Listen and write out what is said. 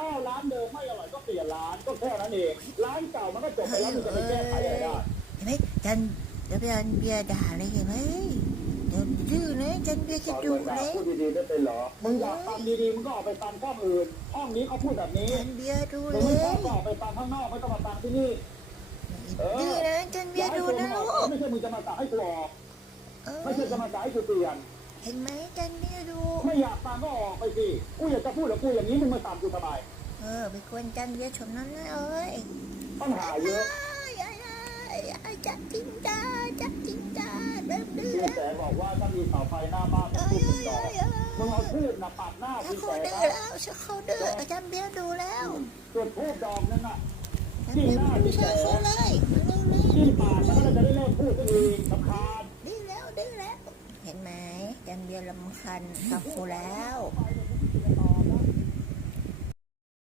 ข้าวร้านเดิมไม่อร่อยก็เปลี่ยนร้านก็แค่นั้นเองร้านเก่ามันก็จบไปแล้วมันจะไปแก้ไขอะไรได้เห็นไหมจันเดี๋ยวจันเบียร์ด่าเลยเห็นไหมเดี๋ยวดื้อนะจันเบียร์จะดุเลยพูดดีๆไม่เป็นหรอมึงอยากฟังดีๆมึงก็ออกไปฟังห้องอื่นห้องนี้เขาพูดแบบนี้จันเบียร์ดูมึเลงไม่ชอบยก็ออกไปฟังข้างนอกไม่ต้องมาฟังที่นี่ดื้อนะจันเบียร์ดูนะลูกไม่ใช่มึงจะมาสั่งให้กูออกไม่ใช่จะมาสั่งให้กูเปลี่ยนเห็นไหมจันเบียร์ดู ไม่อยากฟังก็ออกไปสิกูอยากจะพูดกับกูอย่างนี้มึงมาสั่งกูทำไมเออไปกวนจันเบียร์ชมนั้นนะเอ้ยปัญหาเยอะยายยายจัดจริงจ้าจัดจริงจ้าเริ่มดื้อพี่แล้วแสบอกว่าถ้ามีเสาไฟหน้าบ้านต้องเอ้ยพูดเอ้ติยดต่อเอ้ยเอ้ยมึงเอาทูบนะปัดหน้าชักพี่เขาแสดื้อนะแล้วชักเขาดื้อจันเบียร์ดูแล้วจุดทูบดอกนึงอะจันเบียร์ไม่เชื่อเขาเลยมาเร็วเลยที่ปากมันก็จะได้เลิกพูดสักทีสำคาญดื้ ยังเดียวลำคันกับกูแล้ว